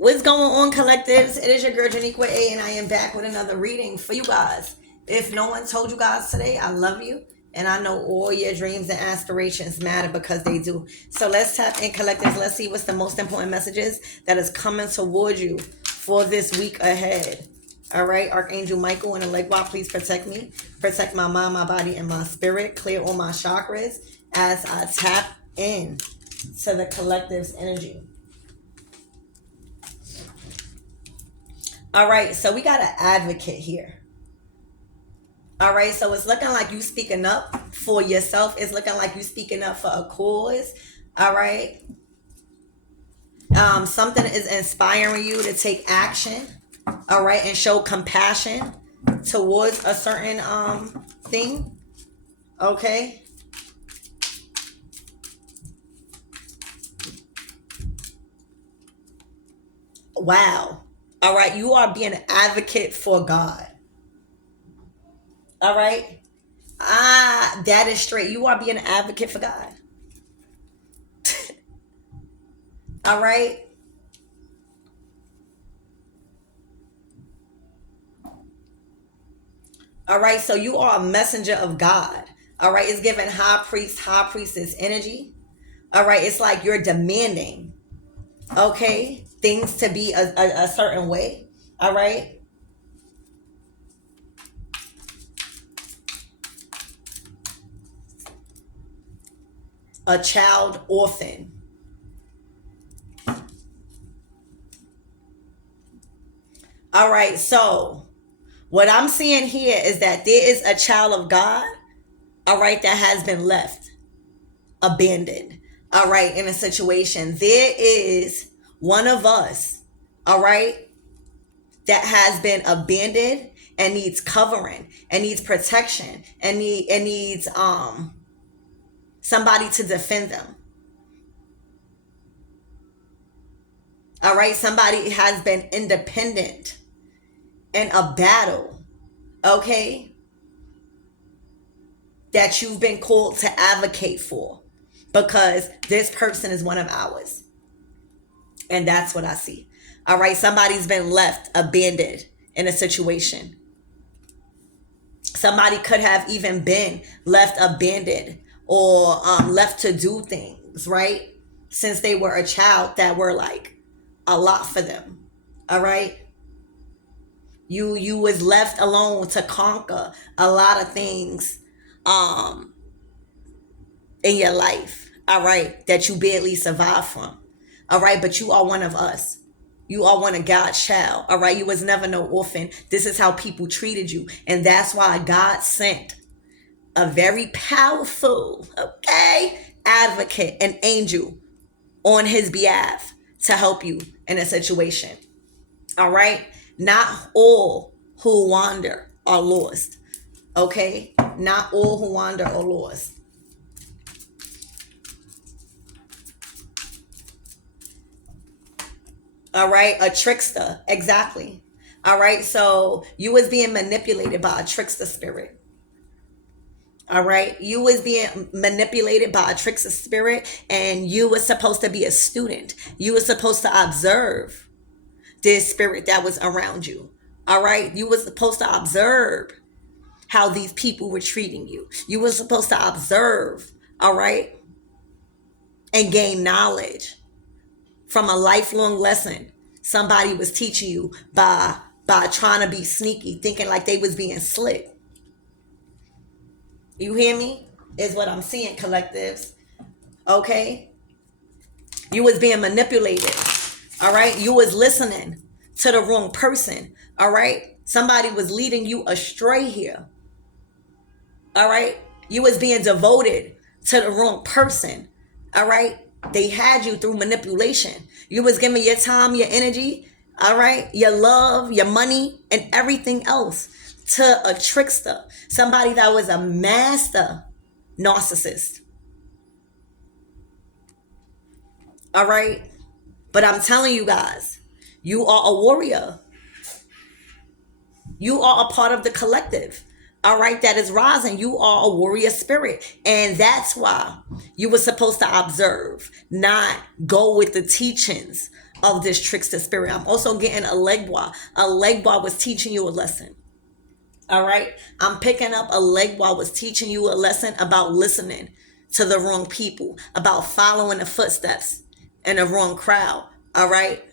What's going on, collectives? It is your girl Janiqua A, and I am back with another reading for you guys. If no one told you guys today, I love you, and I know all your dreams and aspirations matter because they do. So let's tap in, collectives. Let's see what's the most important messages that is coming towards you for this week ahead. All right, Archangel Michael and the Legwa, please protect me. Protect my mind, my body, and my spirit. Clear all my chakras as I tap in to the collective's energy. All right, so we got an advocate here. All right, so it's looking like you speaking up for yourself. It's looking like you speaking up for a cause. All right. Something is inspiring you to take action. All right, and show compassion towards a certain thing. Okay. Wow. All right, you are being an advocate for God. All right. That is straight. You are being an advocate for God. All right. All right, so you are a messenger of God. All right, it's giving high priest, high priestess energy. All right, it's like you're demanding, okay, things to be a certain way. All right. A child orphan. All right, so what I'm seeing here is that there is a child of God, all right, that has been left abandoned, all right, in a situation. There is one of us, all right, that has been abandoned and needs covering and needs protection and needs somebody to defend them. All right, somebody has been independent in a battle, okay, that you've been called to advocate for, because this person is one of ours. And that's what I see. All right, somebody's been left abandoned in a situation. Somebody could have even been left abandoned or left to do things, right, since they were a child that were like a lot for them. All right. You was left alone to conquer a lot of things in your life, all right, that you barely survived from. All right, but you are one of us. You are one of God's child. All right, you was never no orphan. This is how people treated you, and that's why God sent a very powerful, okay, advocate, an angel on his behalf to help you in a situation. All right. Not all who wander are lost. Okay? Not all who wander are lost. All right? A trickster. Exactly. All right? So you was being manipulated by a trickster spirit. All right? You was being manipulated by a trickster spirit, and you was supposed to be a student. You were supposed to observe this spirit that was around you. All right. You were supposed to observe how these people were treating you. You were supposed to observe, all right, and gain knowledge from a lifelong lesson somebody was teaching you by trying to be sneaky, thinking like they was being slick. You hear me? Is what I'm seeing, collectives. Okay. You was being manipulated. All right. You was listening to the wrong person. All right. Somebody was leading you astray here. All right. You was being devoted to the wrong person. All right. They had you through manipulation. You was giving your time, your energy, all right, your love, your money, and everything else to a trickster. Somebody that was a master narcissist. All right. But I'm telling you guys, you are a warrior. You are a part of the collective, all right, that is rising. You are a warrior spirit. And that's why you were supposed to observe, not go with the teachings of this trickster spirit. I'm also getting a legua. A legua was teaching you a lesson. All right. I'm picking up a legua was teaching you a lesson about listening to the wrong people, about following the footsteps in the wrong crowd. All right.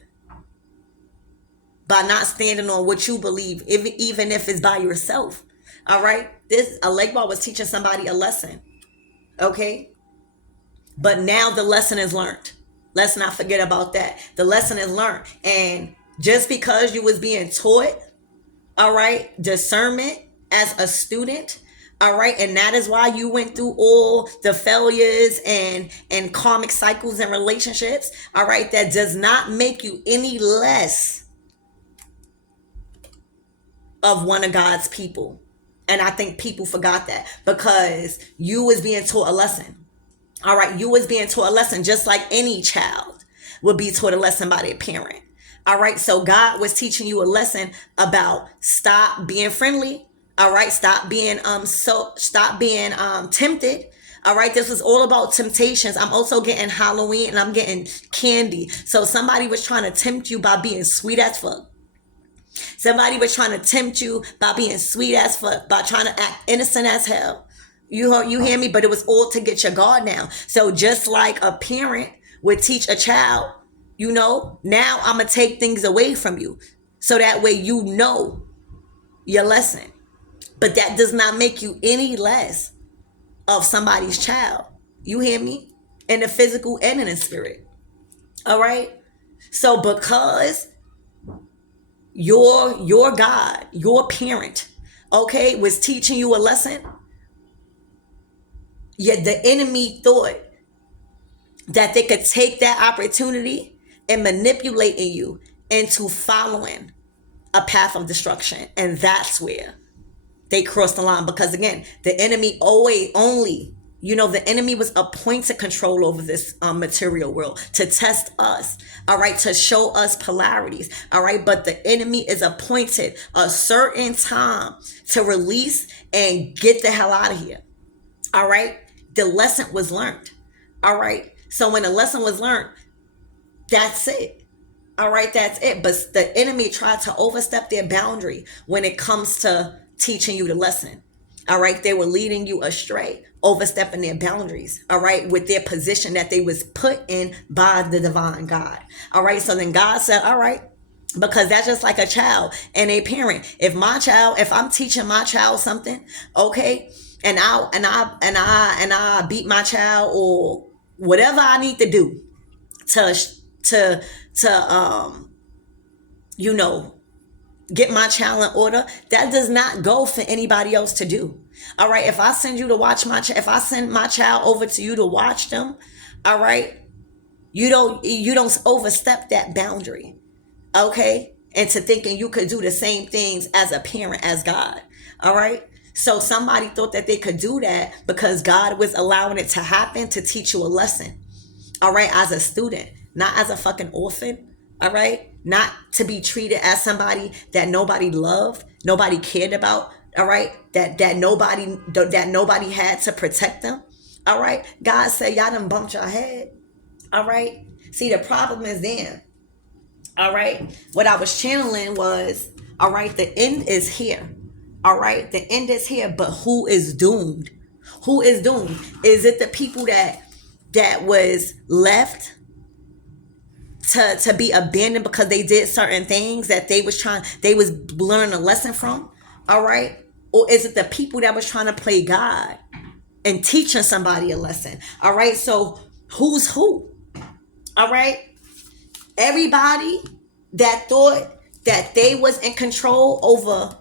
By not standing on what you believe, even if it's by yourself. All right. This a legua was teaching somebody a lesson. Okay. But now the lesson is learned. Let's not forget about that. The lesson is learned. And just because you was being taught, all right, discernment as a student, all right, and that is why you went through all the failures and karmic cycles and relationships, all right, that does not make you any less of one of God's people. And I think people forgot that because you was being taught a lesson. All right, you was being taught a lesson just like any child would be taught a lesson by their parent. All right, so God was teaching you a lesson about stop being friendly. All right, stop being tempted. All right, this was all about temptations. I'm also getting Halloween and I'm getting candy. So somebody was trying to tempt you by being sweet as fuck. Somebody was trying to tempt you by being sweet as fuck, by trying to act innocent as hell. You hear me? But it was all to get your guard down. So just like a parent would teach a child, now I'm going to take things away from you. So that way you know your lesson. But that does not make you any less of somebody's child. You hear me? In the physical and in the spirit. All right? So because your God, your parent, okay, was teaching you a lesson, yet the enemy thought that they could take that opportunity and manipulate you into following a path of destruction. And that's where they crossed the line. Because again, the enemy the enemy was appointed control over this material world to test us, all right, to show us polarities, all right. But the enemy is appointed a certain time to release and get the hell out of here, all right. The lesson was learned, all right. So when the lesson was learned, that's it. All right, that's it. But the enemy tried to overstep their boundary when it comes to teaching you the lesson. All right, they were leading you astray, overstepping their boundaries, all right, with their position that they was put in by the divine God. All right, so then God said, all right, because that's just like a child and a parent. If I'm teaching my child something, okay, and I beat my child or whatever I need to do to get my child in order, that does not go for anybody else to do. All right, if I send you to watch if I send my child over to you to watch them, all right, you don't overstep that boundary, okay, into thinking you could do the same things as a parent as God. All right, so somebody thought that they could do that because God was allowing it to happen to teach you a lesson, all right, as a student, not as a fucking orphan, all right, not to be treated as somebody that nobody loved, nobody cared about, all right, that nobody had to protect them, all right. God said, y'all done bumped your head, all right. See, the problem is then, all right, what I was channeling was, all right, the end is here, all right, the end is here, but who is doomed? Who is doomed? Is it the people that was left to be abandoned because they did certain things that they was learning a lesson from, all right? Or is it the people that was trying to play God and teaching somebody a lesson, all right? So who's who, all right? Everybody that thought that they was in control over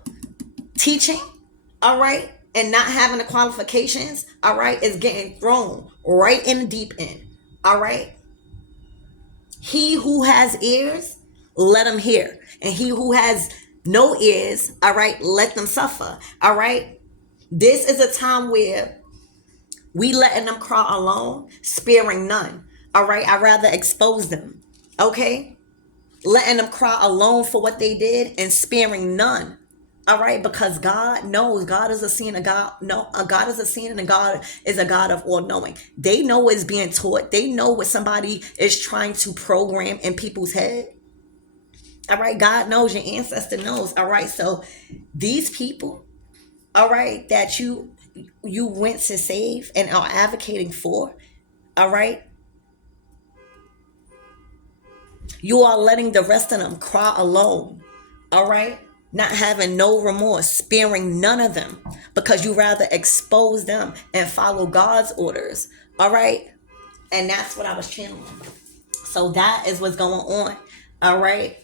teaching, all right, and not having the qualifications, all right, is getting thrown right in the deep end, all right? He who has ears, let him hear. And he who has no ears, all right, let them suffer, all right? This is a time where we letting them cry alone, sparing none, all right? I'd rather expose them, okay? Letting them cry alone for what they did and sparing none, All right, because God knows. God is a seeing, a God. No, a God is a seeing, and a God is a God of all knowing. They know what's being taught. They know what somebody is trying to program in people's head. All right, God knows. Your ancestor knows. All right, so these people, all right, that you went to save and are advocating for, all right, you are letting the rest of them cry alone. All right, not having no remorse, sparing none of them, because you rather expose them and follow God's orders. All right, and that's what I was channeling. So that is what's going on. All right,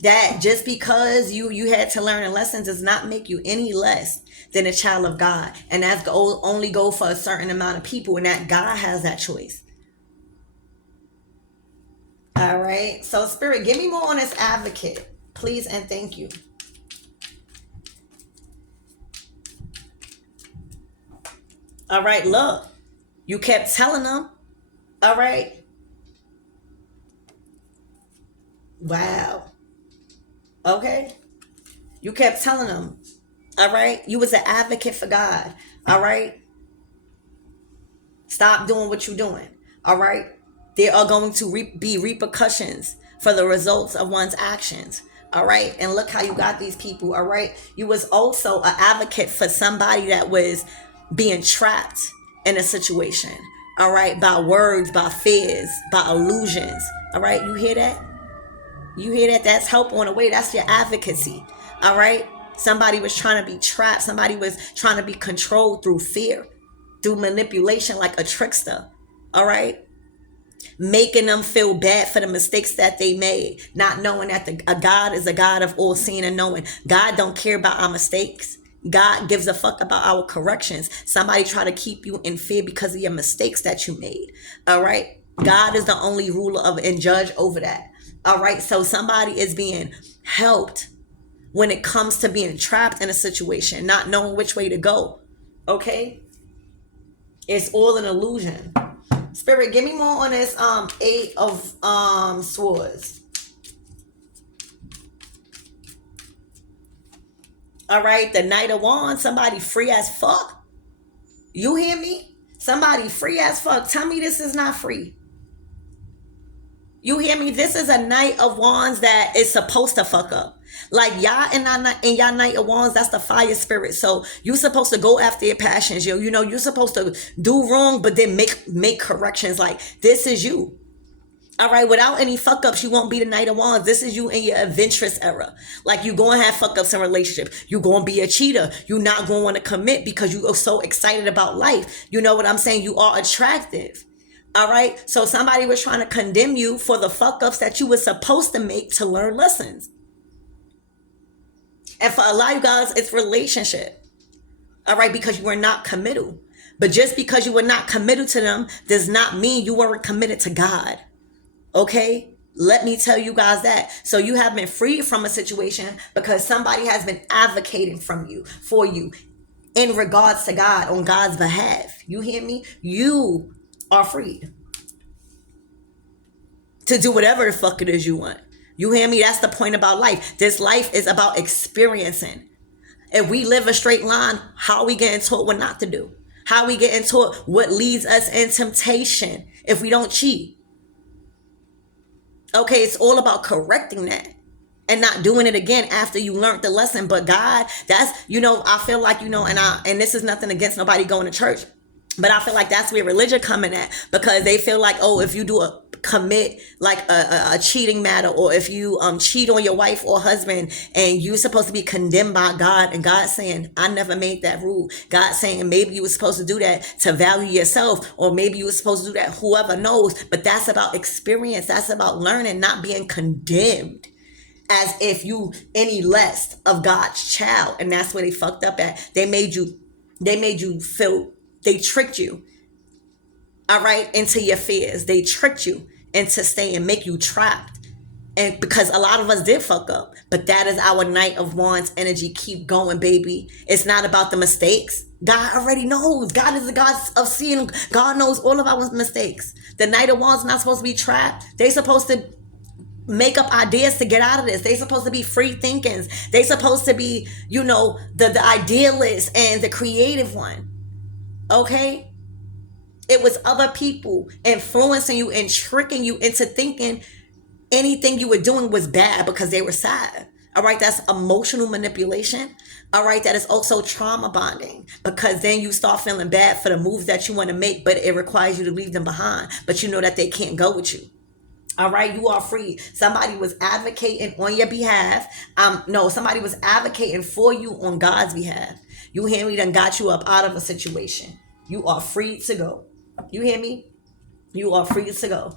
that just because you had to learn a lesson does not make you any less than a child of God, and that's only go for a certain amount of people, and that God has that choice. All right, so Spirit, give me more on this advocate, please, and thank you. All right, look, you kept telling them. All right, wow, okay, you kept telling them. All right, you was an advocate for God. All right, stop doing what you're doing. All right, there are going to be repercussions for the results of one's actions. All right, and look how you got these people. All right, you was also an advocate for somebody that was being trapped in a situation. All right, by words, by fears, by illusions. All right, you hear that? You hear that? That's help on the way. That's your advocacy. All right, somebody was trying to be trapped. Somebody was trying to be controlled through fear, through manipulation, like a trickster. All right, making them feel bad for the mistakes that they made, not knowing that a God is a God of all seeing and knowing. God don't care about our mistakes. God gives a fuck about our corrections. Somebody try to keep you in fear because of your mistakes that you made. All right, God is the only ruler of and judge over that. All right, so somebody is being helped when it comes to being trapped in a situation, not knowing which way to go. Okay, it's all an illusion. Spirit, give me more on this Eight of Swords. All right, the Knight of Wands, somebody free as fuck. You hear me? Somebody free as fuck. Tell me this is not free. You hear me? This is a Knight of Wands that is supposed to fuck up. Like y'all in y'all Knight of Wands, that's the fire spirit. So you supposed to go after your passions, yo. You know, you're supposed to do wrong, but then make corrections. Like this is you. All right, without any fuck ups, you won't be the Knight of Wands. This is you in your adventurous era. Like you gonna have fuck ups in relationship. You gonna be a cheater. You not gonna want to commit because you are so excited about life. You know what I'm saying? You are attractive. All right, so somebody was trying to condemn you for the fuck ups that you were supposed to make to learn lessons. And for a lot of you guys, it's relationship. All right, because you were not committal. But just because you were not committed to them does not mean you weren't committed to God. Okay, let me tell you guys that. So you have been freed from a situation because somebody has been advocating for you in regards to God, on God's behalf. You hear me? You are freed to do whatever the fuck it is you want. You hear me? That's the point about life. This life is about experiencing. If we live a straight line, how are we getting taught what not to do? How are we getting taught what leads us in temptation if we don't cheat? Okay, it's all about correcting that and not doing it again after you learned the lesson. But God, that's, I feel like, and this is nothing against nobody going to church, but I feel like that's where religion coming at, because they feel like, oh, if you commit like a cheating matter, or if you cheat on your wife or husband, and you're supposed to be condemned by God, and God saying, I never made that rule. God saying maybe you were supposed to do that to value yourself, or maybe you were supposed to do that, whoever knows. But that's about experience. That's about learning, not being condemned as if you any less of God's child. And that's where they fucked up at. They made you feel, they tricked you, all right, into your fears. They tricked you into staying, make you trapped. And because a lot of us did fuck up, but that is our Knight of Wands energy. Keep going, baby. It's not about the mistakes. God already knows. God is the God of seeing. God knows all of our mistakes. The Knight of Wands not supposed to be trapped. They supposed to make up ideas to get out of this. They supposed to be free thinkings. They supposed to be, the idealist and the creative one. Okay? It was other people influencing you and tricking you into thinking anything you were doing was bad because they were sad. All right, that's emotional manipulation. All right, that is also trauma bonding, because then you start feeling bad for the moves that you want to make, but it requires you to leave them behind. But you know that they can't go with you. All right, you are free. Somebody was advocating on your behalf. No, somebody was advocating for you on God's behalf. You hear me? Done got you up out of a situation. You are free to go. You hear me? You are free to go.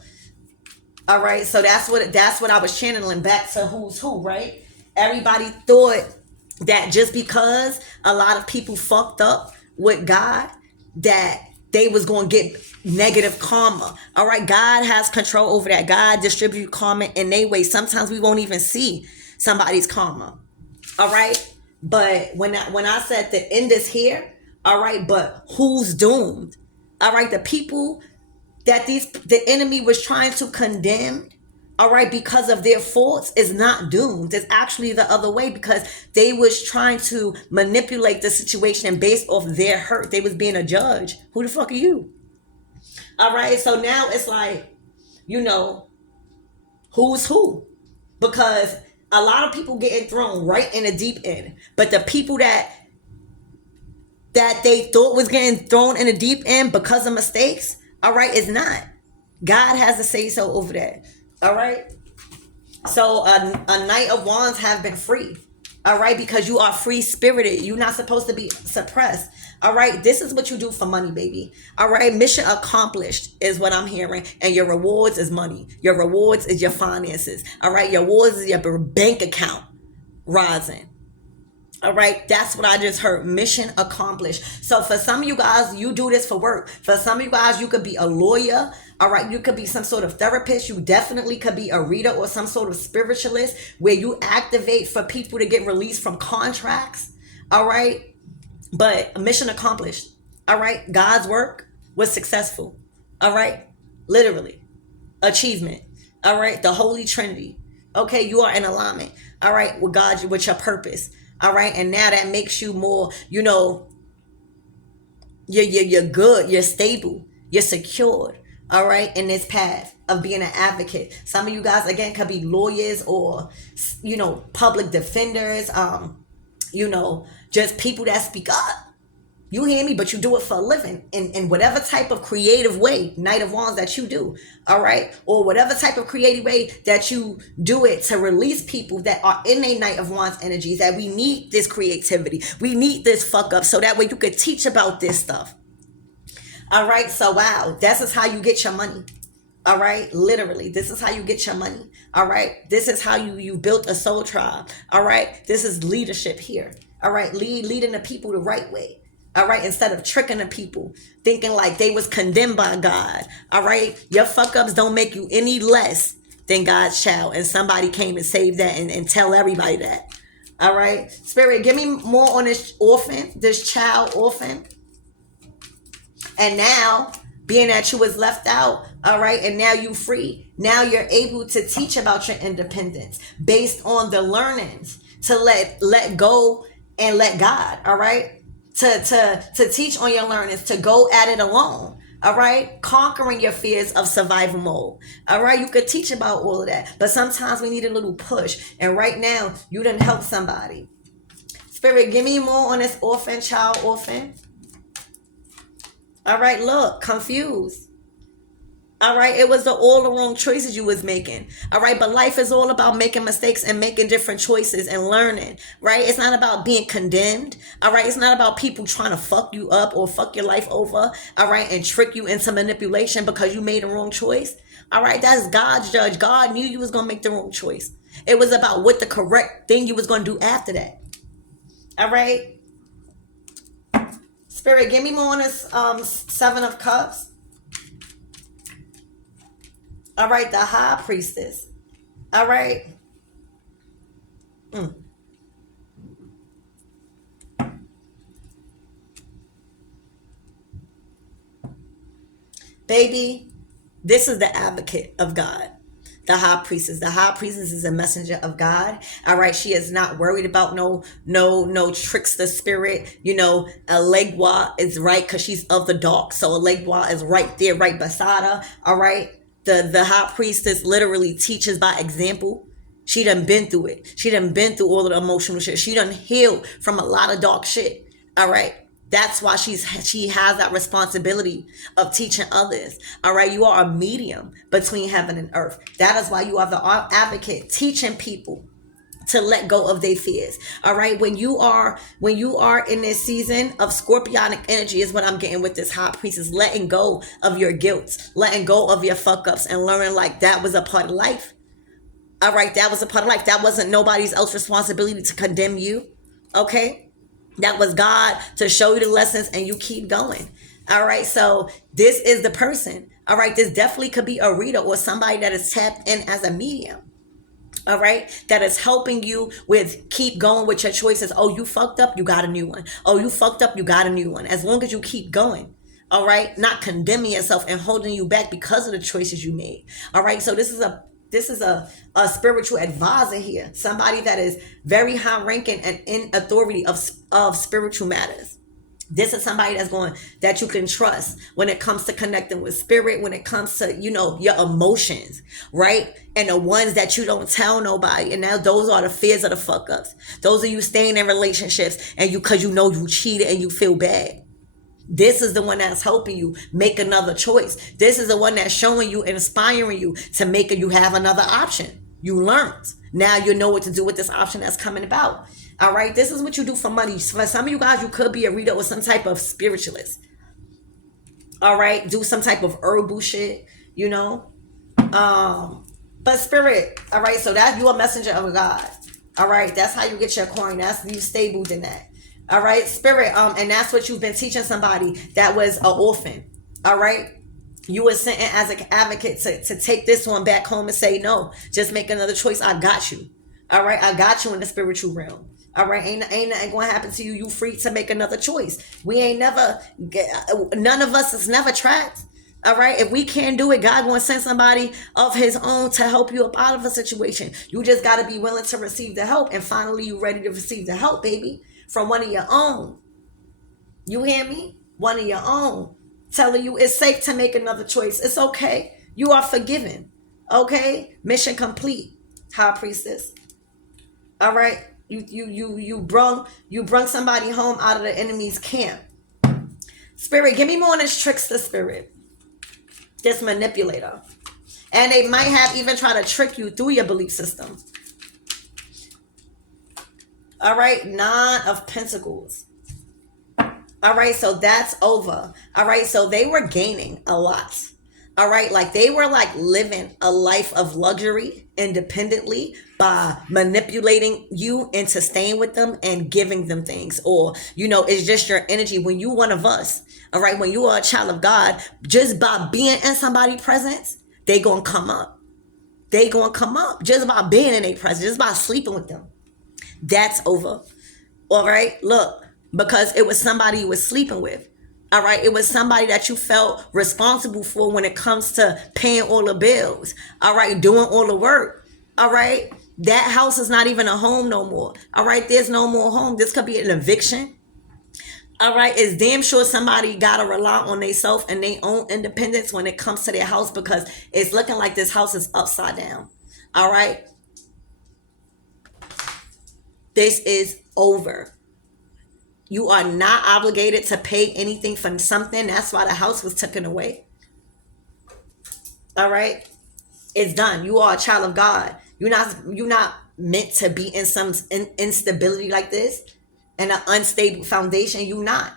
All right, so that's what I was channeling back to who's who, right? Everybody thought that just because a lot of people fucked up with God, that they was going to get negative karma. All right, God has control over that. God distributes karma in a way. Sometimes we won't even see somebody's karma. All right, but when I said the end is here, all right, but who's doomed? All right, the people that the enemy was trying to condemn, all right, because of their faults, is not doomed. It's actually the other way, because they was trying to manipulate the situation based off their hurt. They was being a judge. Who the fuck are you? All right, so now it's like, who's who? Because a lot of people getting thrown right in the deep end, but the people that they thought was getting thrown in the deep end because of mistakes, all right, is not. God has to say so over that. All right. So a Knight of Wands have been free. All right, because you are free spirited. You're not supposed to be suppressed. All right, this is what you do for money, baby. All right, mission accomplished is what I'm hearing, and your rewards is money. Your rewards is your finances. All right, your rewards is your bank account rising. All right, that's what I just heard. Mission accomplished. So for some of you guys, you do this for work. For some of you guys, you could be a lawyer. All right, you could be some sort of therapist. You definitely could be a reader or some sort of spiritualist, where you activate for people to get released from contracts. All right, but mission accomplished. All right, God's work was successful. All right, literally, achievement. All right, the Holy Trinity. Okay, you are in alignment. All right, with God, with your purpose. All right, and now that makes you more, you're good, you're stable, you're secured. All right, in this path of being an advocate. Some of you guys, again, could be lawyers or public defenders. Just people that speak up. You hear me? But you do it for a living in whatever type of creative way, Knight of Wands, that you do. All right? Or whatever type of creative way that you do it to release people that are in a Knight of Wands energies, that we need this creativity. We need this fuck up, so that way you could teach about this stuff. All right? So, wow. This is how you get your money. All right? Literally. This is how you get your money. All right? This is how you built a soul tribe. All right? This is leadership here. All right? Leading the people the right way. All right, instead of tricking the people, thinking like they was condemned by God. All right, your fuck ups don't make you any less than God's child. And somebody came and saved that and tell everybody that. All right, Spirit, give me more on this orphan, this child orphan. And now, being that you was left out, all right, and now you free. Now you're able to teach about your independence based on the learnings, to let go and let God. All right. To teach on your learnings, to go at it alone. All right, conquering your fears of survival mode. All right, you could teach about all of that, but sometimes we need a little push. And right now, you done help somebody. Spirit, give me more on this orphan, child orphan. All right, look, confused. All right, it was all the wrong choices you was making. All right, but life is all about making mistakes and making different choices and learning, right? It's not about being condemned. All right, it's not about people trying to fuck you up or fuck your life over. All right, and trick you into manipulation because you made the wrong choice. All right, that's God's judge. God knew you was going to make the wrong choice. It was about what the correct thing you was going to do after that. All right. Spirit, give me more on this Seven of Cups. All right, the High Priestess. All right. Baby, this is the advocate of God. The high priestess. The high priestess is a messenger of God. All right. She is not worried about no trickster spirit. You know, a legua is right because she's of the dark. So a legua is right there, right beside her. All right. The high priestess literally teaches by example. She done been through it. She done been through all of the emotional shit. She done healed from a lot of dark shit. All right. That's why she has that responsibility of teaching others. All right, you are a medium between heaven and earth. That is why you are the advocate, teaching people to let go of their fears. All right, when you are in this season of scorpionic energy, is what I'm getting with this high priestess, letting go of your guilt, letting go of your fuck ups, and learning like that was a part of life. All right, that was a part of life. That wasn't nobody's else responsibility to condemn you. Okay. That was God to show you the lessons and you keep going. All right. So this is the person. All right. This definitely could be a reader or somebody that is tapped in as a medium. All right. That is helping you with keep going with your choices. Oh, you fucked up. You got a new one. Oh, you fucked up. You got a new one. As long as you keep going. All right. Not condemning yourself and holding you back because of the choices you made. All right. So this is a spiritual advisor here, somebody that is very high ranking and in authority of spiritual matters. This is somebody that you can trust when it comes to connecting with spirit, when it comes to, your emotions, right? And the ones that you don't tell nobody. And now those are the fears of the fuck ups. Those are you staying in relationships and because you cheated and you feel bad. This is the one that's helping you make another choice. This is the one that's showing you, inspiring you to you have another option. You learned. Now you know what to do with this option that's coming about. All right. This is what you do for money. For some of you guys, you could be a reader or some type of spiritualist. All right. Do some type of herbal shit, But spirit. All right. So that you a messenger of God. All right. That's how you get your coin. That's you stable in that. All right, spirit, and that's what you've been teaching somebody that was an orphan. All right, you were sent in as an advocate to take this one back home and say no, just make another choice. I got you. All right, I got you in the spiritual realm. All right, ain't nothing going to happen to you. You free to make another choice. None of us is never trapped. All right, if we can't do it, God going to send somebody of His own to help you up out of a situation. You just got to be willing to receive the help, and finally, you ready to receive the help, baby. From one of your own. You hear me? One of your own. Telling you it's safe to make another choice. It's okay. You are forgiven. Okay? Mission complete. High priestess. All right? You brung somebody home out of the enemy's camp. Spirit, give me more on this trickster spirit. This manipulator. And they might have even tried to trick you through your belief system. All right, 9 of Pentacles. All right, so that's over. All right, so they were gaining a lot. All right, like they were like living a life of luxury independently by manipulating you into staying with them and giving them things. Or, it's just your energy. When you one of us, all right, when you are a child of God, just by being in somebody's presence, they gonna come up. They gonna come up just by being in their presence, just by sleeping with them. That's over. All right. Look, because it was somebody you was sleeping with. All right. It was somebody that you felt responsible for when it comes to paying all the bills. All right. Doing all the work. All right. That house is not even a home no more. All right. There's no more home. This could be an eviction. All right. It's damn sure somebody got to rely on themselves and their own independence when it comes to their house, because it's looking like this house is upside down. All right. This is over. You are not obligated to pay anything for something. That's why the house was taken away. All right. It's done. You are a child of God. You're not meant to be in some instability like this and an unstable foundation. You not.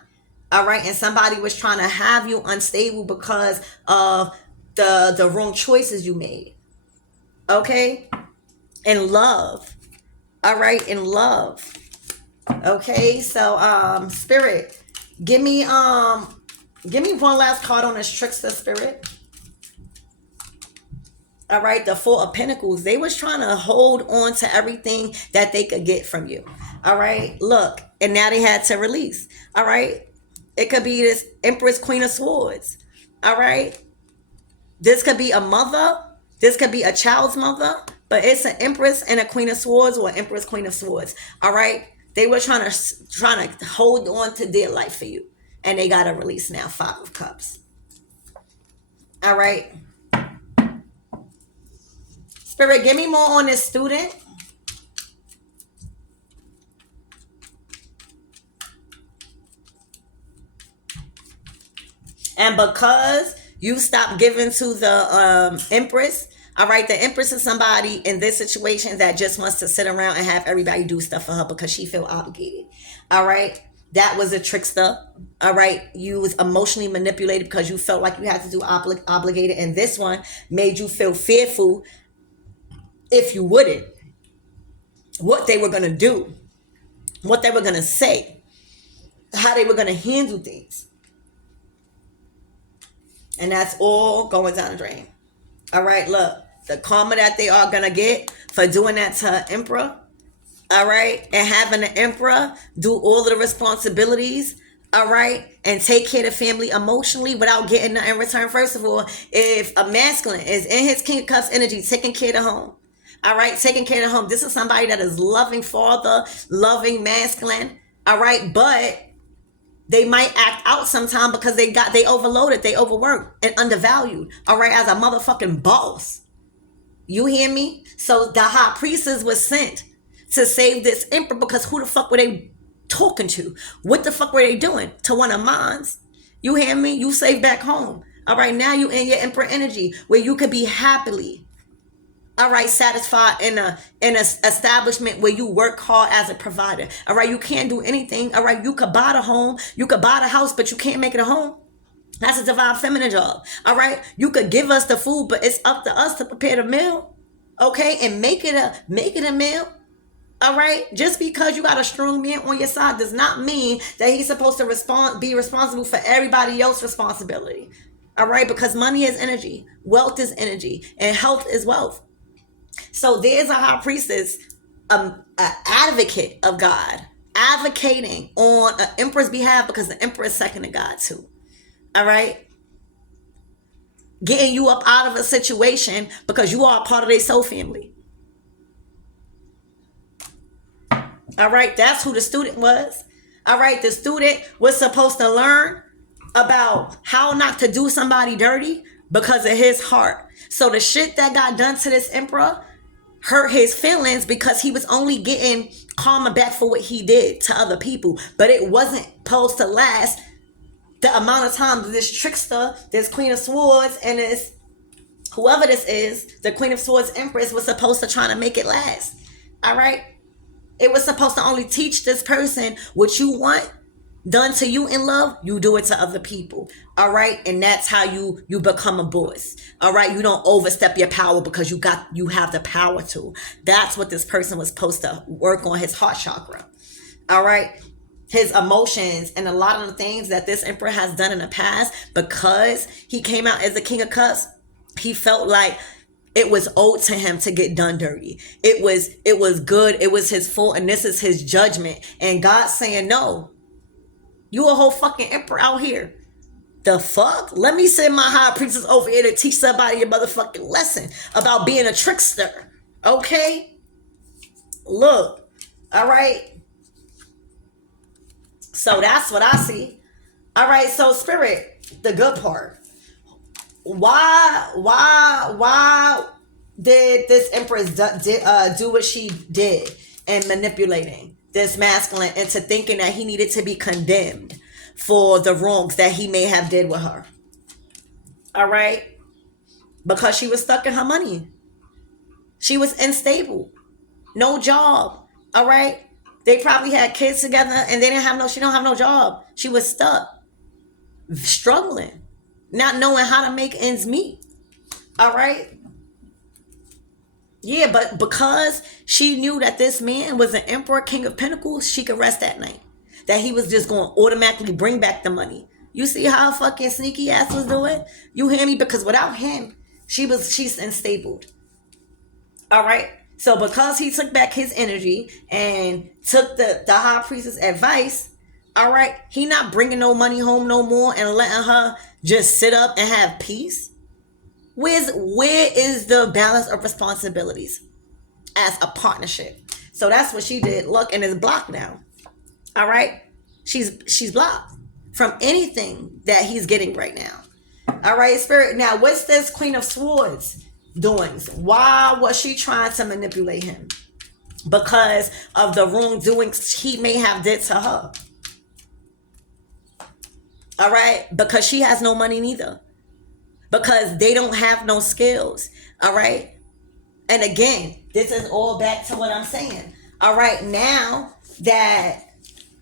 All right. And somebody was trying to have you unstable because of the wrong choices you made. Okay. In love. All right, in love. Okay, so spirit, give me one last card on this trickster spirit. All right, the 4 of Pentacles. They was trying to hold on to everything that they could get from you. All right, look, and now they had to release. All right, it could be this Empress, Queen of Swords. All right, this could be a mother This could be a child's mother, but it's an empress and a queen of swords, or an empress, queen of swords. All right. They were trying to hold on to their life for you, and they got to release now. Five of Cups. All right. Spirit, give me more on this student. And because you stopped giving to the Empress, all right, the Empress is somebody in this situation that just wants to sit around and have everybody do stuff for her because she feel obligated. All right. That was a trickster. All right. You was emotionally manipulated because you felt like you had to do obligated. And this one made you feel fearful if you wouldn't. What they were going to do. What they were going to say. How they were going to handle things. And that's all going down the drain. All right, look. The karma that they are going to get for doing that to her emperor. All right. And having the emperor do all of the responsibilities. All right. And take care of the family emotionally without getting nothing in return. First of all, if a masculine is in his King of Cups energy, taking care of the home. All right. Taking care of the home. This is somebody that is loving father, loving masculine. All right. But they might act out sometime because they overloaded, they overworked and undervalued. All right, as a motherfucking boss. You hear me? So the high priestess was sent to save this emperor because who the fuck were they talking to? What the fuck were they doing to one of mines? You hear me? You safe back home. All right, now you in your emperor energy where you could be happily, all right, satisfied in a establishment where you work hard as a provider. All right, you can't do anything. All right, you could buy the home, you could buy the house, but you can't make it a home. That's a divine feminine job. All right, you could give us the food, but it's up to us to prepare the meal. Okay, and make it a meal. All right, just because you got a strong man on your side does not mean that he's supposed to be responsible for everybody else's responsibility. All right, because money is energy, wealth is energy, and health is wealth. So there's a high priestess, an advocate of God, advocating on an emperor's behalf because the emperor is second to God too. All right? Getting you up out of a situation because you are a part of their soul family. All right? That's who the student was. All right? The student was supposed to learn about how not to do somebody dirty because of his heart. So the shit that got done to this emperor hurt his feelings because he was only getting karma back for what he did to other people. But it wasn't supposed to last the amount of time that this trickster, this Queen of Swords, and this whoever this is, the Queen of Swords Empress, was supposed to try to make it last. All right? It was supposed to only teach this person what you want done to you in love, you do it to other people. All right? And that's how you become a boss. All right? You don't overstep your power because you have the power to. That's what this person was supposed to work on, his heart chakra. All right? His emotions and a lot of the things that this emperor has done in the past, because he came out as the King of Cups, he felt like it was owed to him to get done dirty. It was good. It was his fault. And this is his judgment. And God's saying, no, you a whole fucking emperor out here. The fuck? Let me send my high priestess over here to teach somebody a motherfucking lesson about being a trickster. Okay? Look. All right? So that's what I see. All right, so Spirit, the good part. Why did this Empress do what she did in manipulating this masculine into thinking that he needed to be condemned for the wrongs that he may have did with her? All right? Because she was stuck in her money. She was unstable. No job. All right? They probably had kids together and she don't have no job. She was stuck, struggling, not knowing how to make ends meet. All right? Yeah, but because she knew that this man was an emperor, king of pentacles, she could rest that night. That he was just going to automatically bring back the money. You see how fucking sneaky ass was doing? You hear me? Because without him, she's unstable. All right? So because he took back his energy and took the high priestess advice, all right, he not bringing no money home no more and letting her just sit up and have peace. Where is the balance of responsibilities as a partnership? So that's what she did. Look, and it's blocked now. All right, she's blocked from anything that he's getting right now. All right, Spirit. Now, what's this Queen of Swords doing? Why was she trying to manipulate him? Because of the wrongdoings he may have did to her. All right, because she has no money neither. Because they don't have no skills. All right. And again, this is all back to what I'm saying. All right, now that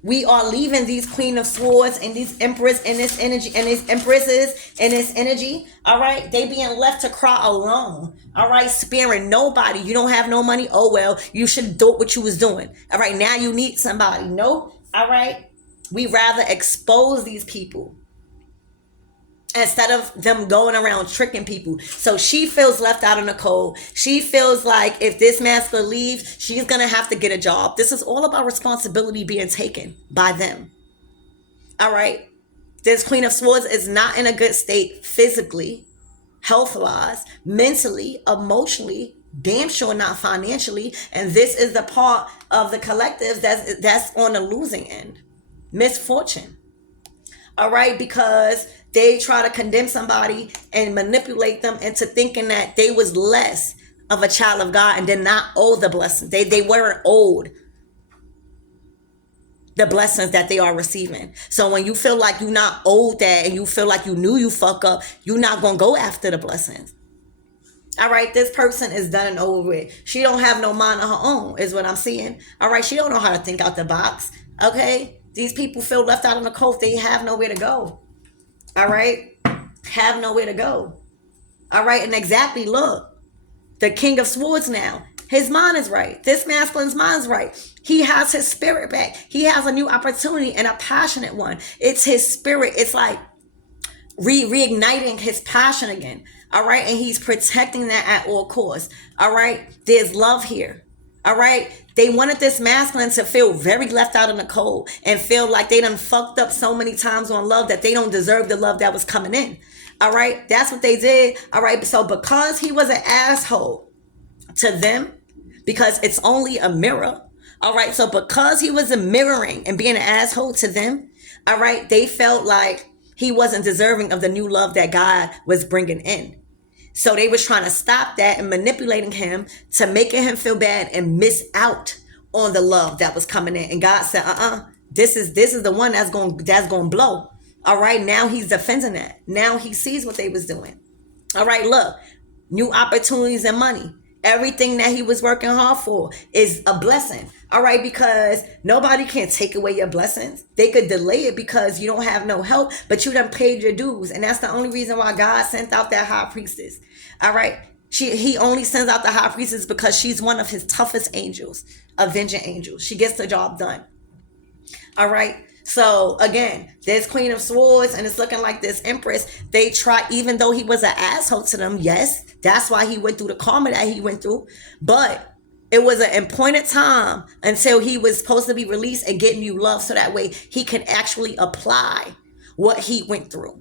we are leaving these Queen of Swords and these Empress in this energy and these Empresses in this energy, all right, they being left to cry alone. All right, sparing nobody. You don't have no money. Oh well, you should do what you was doing. All right, now you need somebody. No, all right. We rather expose these people instead of them going around tricking people. So she feels left out in the cold. She feels like if this masculine leaves, she's going to have to get a job. This is all about responsibility being taken by them. All right. This Queen of Swords is not in a good state physically, health-wise, mentally, emotionally, damn sure not financially. And this is the part of the collective that's on the losing end. Misfortune. All right, because they try to condemn somebody and manipulate them into thinking that they was less of a child of God and did not owe the blessings. They weren't owed the blessings that they are receiving. So when you feel like you're not owed that and you feel like you knew you fuck up, you're not going to go after the blessings. All right, this person is done and over with. She don't have no mind of her own is what I'm seeing. All right, she don't know how to think out the box. Okay, these people feel left out on the coast. They have nowhere to go. All right, have nowhere to go. All right, and exactly, look, the King of Swords now. His mind is right. This masculine's mind is right. He has his spirit back. He has a new opportunity and a passionate one. It's his spirit. It's like reigniting his passion again. All right, and he's protecting that at all costs. All right, there's love here. All right, they wanted this masculine to feel very left out in the cold and feel like they done fucked up so many times on love that they don't deserve the love that was coming in. All right, that's what they did. All right, so because he was an asshole to them, because it's only a mirror. All right, so because he was a mirroring and being an asshole to them, all right, they felt like he wasn't deserving of the new love that God was bringing in. So they was trying to stop that and manipulating him to making him feel bad and miss out on the love that was coming in. And God said, this is the one that's going to blow. All right, now he's defending that. Now he sees what they was doing. All right, look, new opportunities and money. Everything that he was working hard for is a blessing. All right, because nobody can take away your blessings. They could delay it because you don't have no help, but you done paid your dues. And that's the only reason why God sent out that high priestess. All right, he only sends out the high priestess because she's one of his toughest angels, avenging angels. She gets the job done. All right. So again, there's Queen of Swords and it's looking like this Empress. They try, even though he was an asshole to them. Yes, that's why he went through the karma that he went through. But it was an appointed time until he was supposed to be released and get new love. So that way he can actually apply what he went through.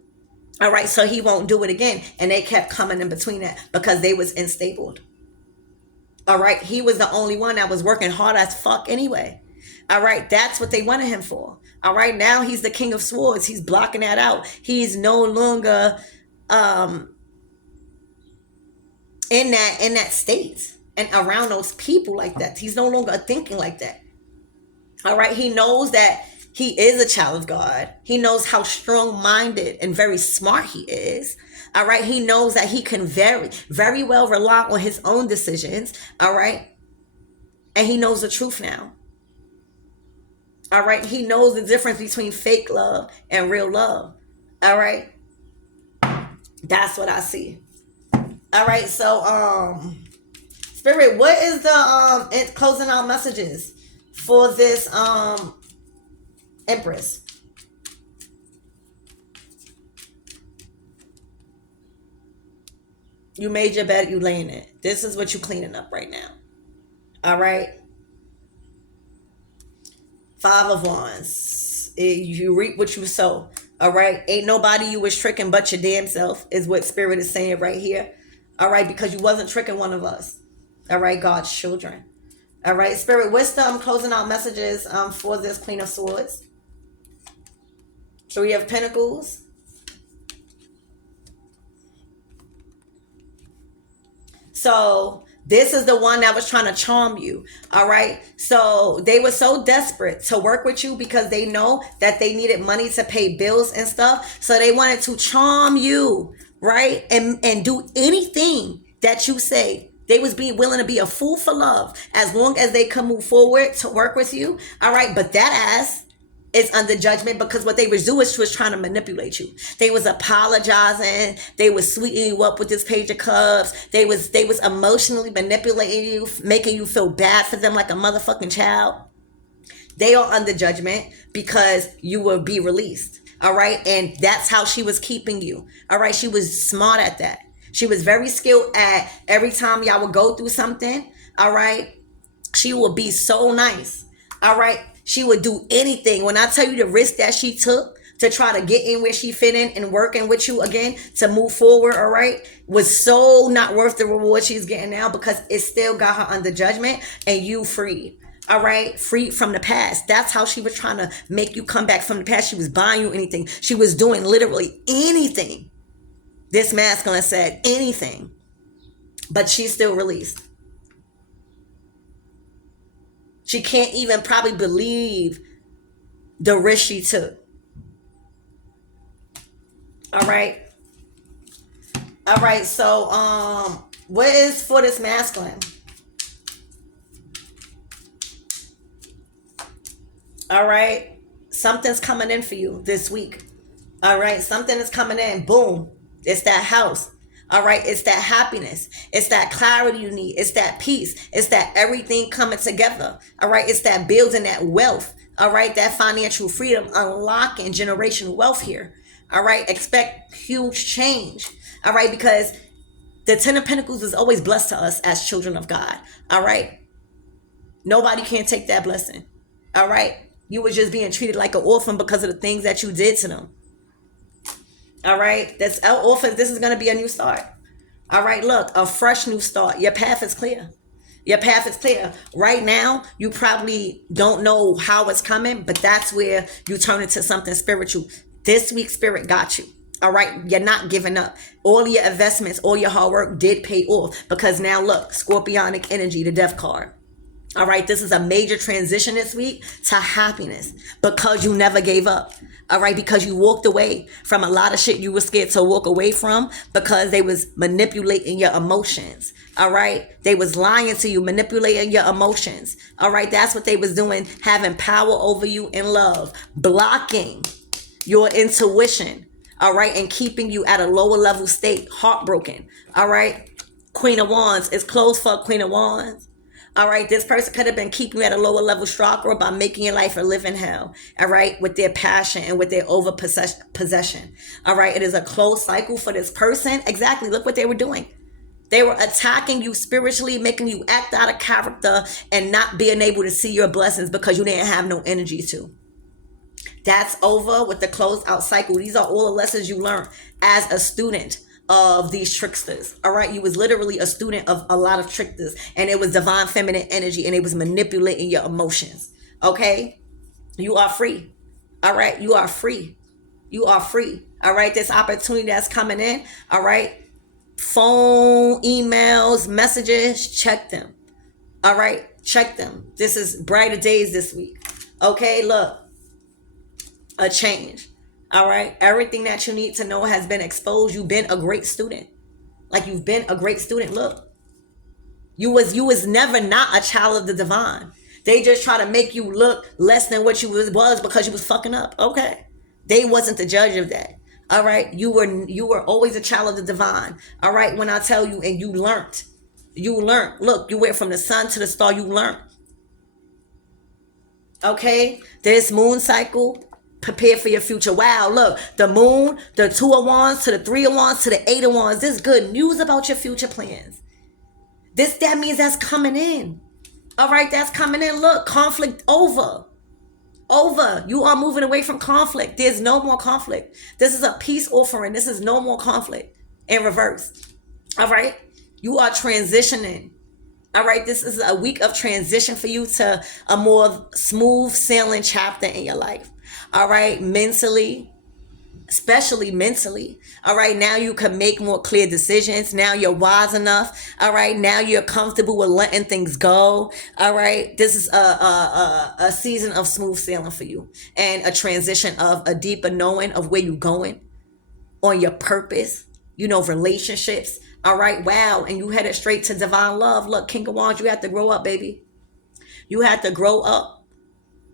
All right. So he won't do it again. And they kept coming in between that because they was unstable. All right. He was the only one that was working hard as fuck anyway. All right. That's what they wanted him for. All right, now he's the King of Swords. He's blocking that out. He's no longer in that state and around those people like that. He's no longer thinking like that. All right, he knows that he is a child of God. He knows how strong-minded and very smart he is. All right, he knows that he can very, very well rely on his own decisions. All right, and he knows the truth now. All right. He knows the difference between fake love and real love. All right. That's what I see. All right. So, Spirit, what is the closing out messages for this Empress? You made your bed, you laying it. This is what you cleaning up right now. All right. 5 of Wands. You reap what you sow. All right. Ain't nobody you was tricking but your damn self is what Spirit is saying right here. All right, because you wasn't tricking one of us. All right, God's children. All right, Spirit Wisdom, closing out messages for this Queen of Swords. Three of Pentacles. So this is the one that was trying to charm you. All right. So they were so desperate to work with you because they know that they needed money to pay bills and stuff. So they wanted to charm you, right? And do anything that you say. They was being willing to be a fool for love as long as they could move forward to work with you. All right. But that ass is under judgment because what they was doing was trying to manipulate you. They was apologizing. They was sweetening you up with this Page of Cups. They was emotionally manipulating you, making you feel bad for them like a motherfucking child. They are under judgment because you will be released. All right. And that's how she was keeping you. All right. She was smart at that. She was very skilled at every time y'all would go through something. All right. She would be so nice. All right. She would do anything. When I tell you the risk that she took to try to get in where she fit in and working with you again to move forward, all right, was so not worth the reward she's getting now because it still got her under judgment and you free. All right, free from the past. That's how she was trying to make you come back from the past. She was buying you anything. She was doing literally anything. This masculine said anything, but she's still released. She can't even probably believe the risk she took. All right. All right. So, what is for this masculine? All right. Something's coming in for you this week. All right. Something is coming in. Boom. It's that house. All right. It's that happiness. It's that clarity you need. It's that peace. It's that everything coming together. All right. It's that building that wealth. All right. That financial freedom, unlocking generational wealth here. All right. Expect huge change. All right. Because the Ten of Pentacles is always blessed to us as children of God. All right. Nobody can take that blessing. All right. You were just being treated like an orphan because of the things that you did to them. All right. That's orphans. This is going to be a new start. All right. Look, a fresh new start. Your path is clear. Your path is clear. Right now, you probably don't know how it's coming, but that's where you turn into something spiritual. This week, Spirit got you. All right. You're not giving up. All your investments, all your hard work did pay off because now look, Scorpionic energy, the Death card. All right. This is a major transition this week to happiness because you never gave up. All right. Because you walked away from a lot of shit you were scared to walk away from because they was manipulating your emotions. All right. They was lying to you, manipulating your emotions. All right. That's what they was doing, having power over you in love, blocking your intuition. All right. And keeping you at a lower level state, heartbroken. All right. Queen of Wands is closed for Queen of Wands. All right, this person could have been keeping you at a lower level chakra by making your life a living hell. All right, with their passion and with their over possession. All right, it is a closed cycle for this person. Exactly, look what they were doing. They were attacking you spiritually, making you act out of character and not being able to see your blessings because you didn't have no energy to. That's over with the closed out cycle. These are all the lessons you learned as a student of these tricksters. All right, you was literally a student of a lot of tricksters, and it was divine feminine energy, and it was manipulating your emotions. Okay, you are free. All right, you are free. You are free. All right, this opportunity that's coming in. All right, phone, emails, messages, check them. All right, check them. This is brighter days this week. Okay, look, a change. All right. Everything that you need to know has been exposed. You've been a great student. Like you've been a great student. Look, you was never not a child of the divine. They just try to make you look less than what you was because you was fucking up. Okay. They wasn't the judge of that. All right. You were always a child of the divine. All right. When I tell you, and you learned. Look, you went from the sun to the star. You learned. Okay. This moon cycle. Prepare for your future. Wow, look, the moon, the 2 of Wands to the 3 of Wands to the 8 of Wands. This is good news about your future plans. That means that's coming in. All right, that's coming in. Look, conflict over. You are moving away from conflict. There's no more conflict. This is a peace offering. This is no more conflict in reverse. All right. You are transitioning. All right, this is a week of transition for you to a more smooth sailing chapter in your life. All right, mentally, especially mentally. All right, now you can make more clear decisions. Now you're wise enough. All right, now you're comfortable with letting things go. All right, this is a season of smooth sailing for you, and a transition of a deeper knowing of where you're going, on your purpose, relationships. All right, wow. And you headed straight to divine love. Look, King of Wands, you have to grow up, baby. You have to grow up.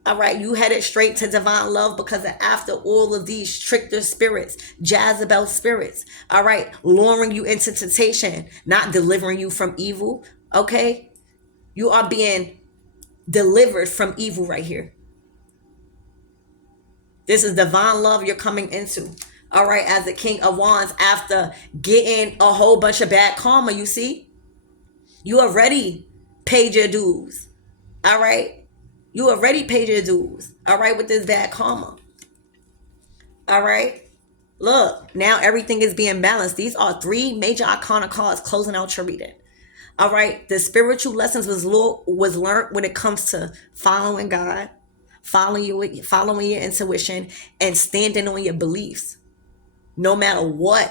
All right, you headed straight to divine love, because after all of these trickster spirits, Jezebel spirits, all right, luring you into temptation, not delivering you from evil. Okay, you are being delivered from evil right here. This is divine love you're coming into. All right, as the King of Wands, after getting a whole bunch of bad karma, you see, you already paid your dues. All right, you already paid your dues. All right, with this bad karma. All right, look, now everything is being balanced. These are 3 major arcana cards closing out your reading. All right, the spiritual lessons was learned when it comes to following God, following your intuition, and standing on your beliefs. No matter what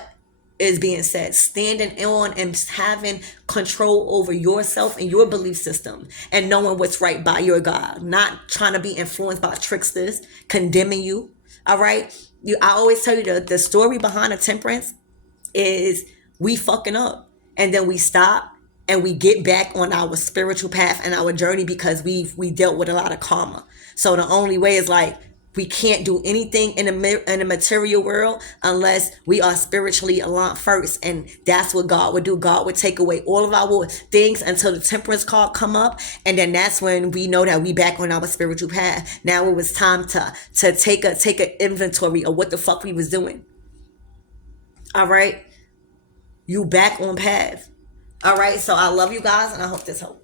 is being said, standing on and having control over yourself and your belief system, and knowing what's right by your God, not trying to be influenced by tricksters condemning you. All right, I always tell you the story behind the temperance is we fucking up, and then we stop and we get back on our spiritual path and our journey, because we dealt with a lot of karma. So the only way is like, we can't do anything in the material world unless we are spiritually aligned first, and that's what God would do. God would take away all of our things until the temperance card come up, and then that's when we know that we back on our spiritual path. Now it was time to take an inventory of what the fuck we was doing. All right, you back on path. All right, so I love you guys, and I hope this helps.